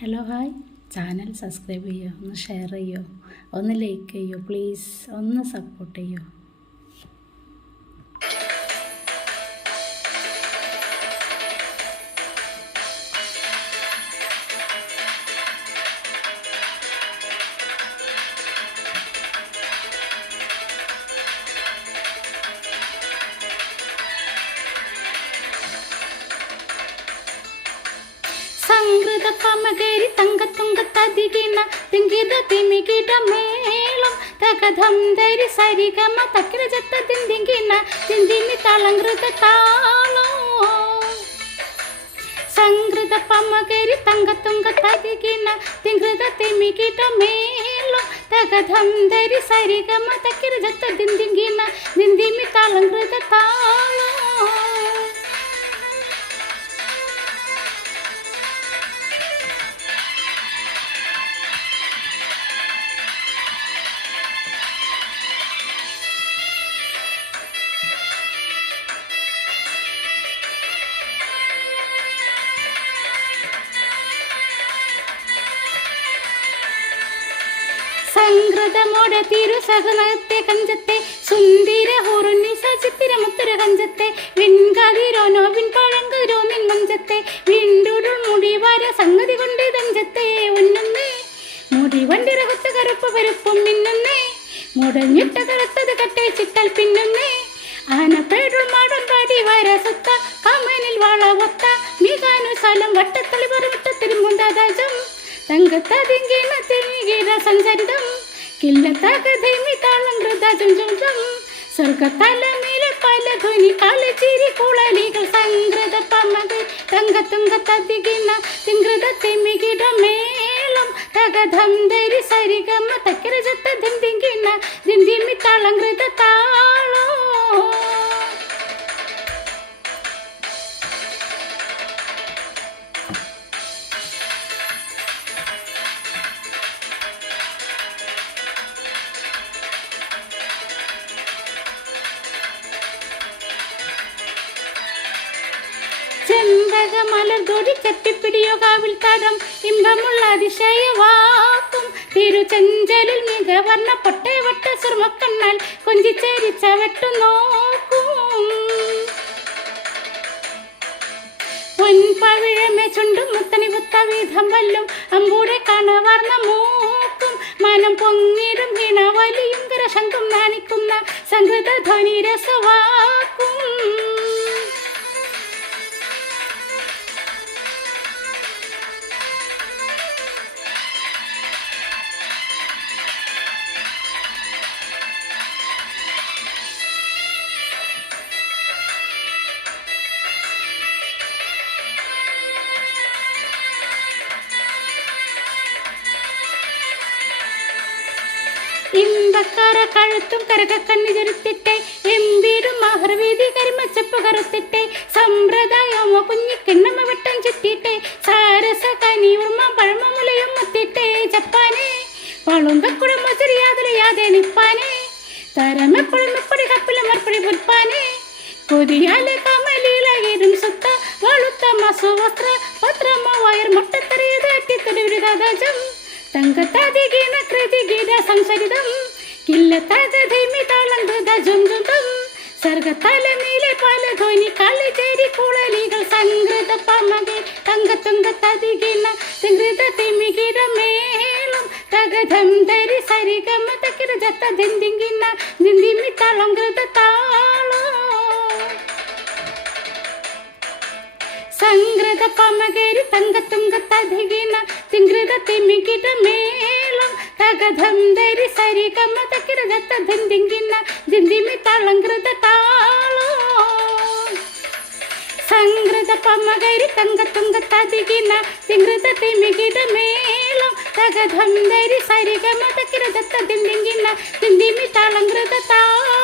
Hello hi channel subscribe ചെയ്യോ. ഒന്ന് share ചെയ്യോ. ഒന്ന് ലൈക്ക് ചെയ്യോ പ്ലീസ് ഒന്ന് സപ്പോർട്ട് ചെയ്യോ. സംഗൃത പമകേരി തങ്കത്തുങ്ക തതികിന തിങ്കിത തിമികിട മേളം തകധം ധരി സരിഗമ തക്കിര ജത്ത തിന്തിങ്കിന തിന്തിമി തളങ്കൃത താളം സംഗൃത പമകേരി തങ്കത്തുങ്ക തതികിന തിങ്കൃത തിമികിട മേളം തകധം ധരി സരിഗമ തക്കിര ജത്ത തിന്തിങ്കിന തിന്തിമി തളങ്കൃത താളം സംഗ്രതമോട തിരുസഹനത്തെ കഞ്ചത്തെ സുന്ദര ഹുറുന്നി സചിത്തിര മുത്തര കഞ്ചത്തെ വിൺകതിരോനോ വിൺപഴങ്കതിരോ നിൻ മഞ്ചത്തെ വിണ്ടുരുൾ മുടിവാര സംഗതി കൊണ്ട് തഞ്ചത്തെ ഒന്നുന്നേ മുടി വണ്ടി രഹത്ത കറുപ്പ് പരുപ്പും മിന്നുന്നേ. മുടഞ്ഞിട്ട കറുത്തത് കട്ടേച്ചിട്ടാൽ പിന്നുന്നേ. ആനപ്പേടുൾ മാടം പാടി വര സുത്ത കമനിൽ വാള ഒത്ത മികാനു സ്ഥലം വട്ടത്തളി പറവിട്ടത്തിരുമുണ്ടാതാജം തങ്കത്തതിങ്കിന തിരികിര താളം ഹൃദജം ജം ജം സ്വർഗത്തല നീലെ പല ധ്വനി കുളലികൾ സംഗ്രത പമകൾ തങ്കത്തുങ്ക തതികിന തിങ്കൃത തിമികിട മേളം തകധം ധരി സരിഗമ തക്കിര ജത്ത ധിന്തിങ്കിന ധിന്തിമി താളം ഹൃദ മലർതൊടി ചെത്തിപ്പിടിയോ കാവിൽ തടം. ഇമ്പമുള്ള അതിശയവാക്കും. തിരുചഞ്ചലിൽ മികവർണ പൊട്ടെ വട്ട സുർമക്കണ്ണാൽ കൊഞ്ചിച്ചേരിച്ചവട്ടു നോക്കും. പൊൻപവിഴമേ ചുണ്ടും മുത്തണി പുത്ത വീതം വല്ലും അമ്പൂടെ കണവർണ മൂക്കും. മനം പൊങ്ങിടും വീണ വലിയും കരശങ്കും നാണിക്കുന്ന സംഗൃത ധ്വനി രസവാക്കും. ഇമ്പക്കറ കഴുത്തും കരകക്കണ്ണി ചുരുത്തിട്ടെ എമ്പീടും മഹർവീതി കരിമച്ചപ്പ് കറുത്തിട്ടെ സമ്പ്രദായമോ കുഞ്ഞിക്കിണ്ണമ്മ വെട്ടം ചുറ്റിട്ടെ സാരസ കനിയുർമ്മ പഴമമുലയും മുത്തിട്ടെ ജപ്പാനെ പളുങ്കക്കുടം ചെറിയാതുലയാതെ നിപ്പാനെ തരമെപ്പോഴും എപ്പടി കപ്പിലും മറുപടി പുൽപ്പാനെ കൊതിയാലെ കമലിളകിടും സുത്ത വളുത്ത മസുവസ്ത്ര പത്രമ വയർ മുട്ടത്തെറിയതെത്തിത്തൊടുവിരുദാജം തങ്കത്തതിഗീന കൃതിഗീത സംസരിതം കില്ലത്തധൈമി ജുംജുതം സർഗത്തല നീലെ പല ധ്വനി കളിചേരി കുളലികൾ സംഗൃത പമകെ തങ്കത്തുങ്ക സംഗൃത തിമികിട മേളം ധരി സരിഗമ തകിര ജത്ത ദിന്തിങ്കിന ദിന്തിമി താളം സംഗ്രത പമകേരി തങ്കത്തുങ്ക തതികിന തിങ്കൃത തിമികിട മേളം തകധം ധരി സരിഗമ തക്കിര ജത്ത ദിന്തിങ്കിന ദിന്തിമി താളങ്കൃത താളോ. സംഗ്രത പമകരി തങ്കത്തുങ്ക തതികിന തിങ്കൃത തിമികിട മേളം തകധം ധരി സരിഗമ തക്കിര ജത്ത ദിന്തിങ്കിന ദിന്തിമി താളങ്കൃത താളം.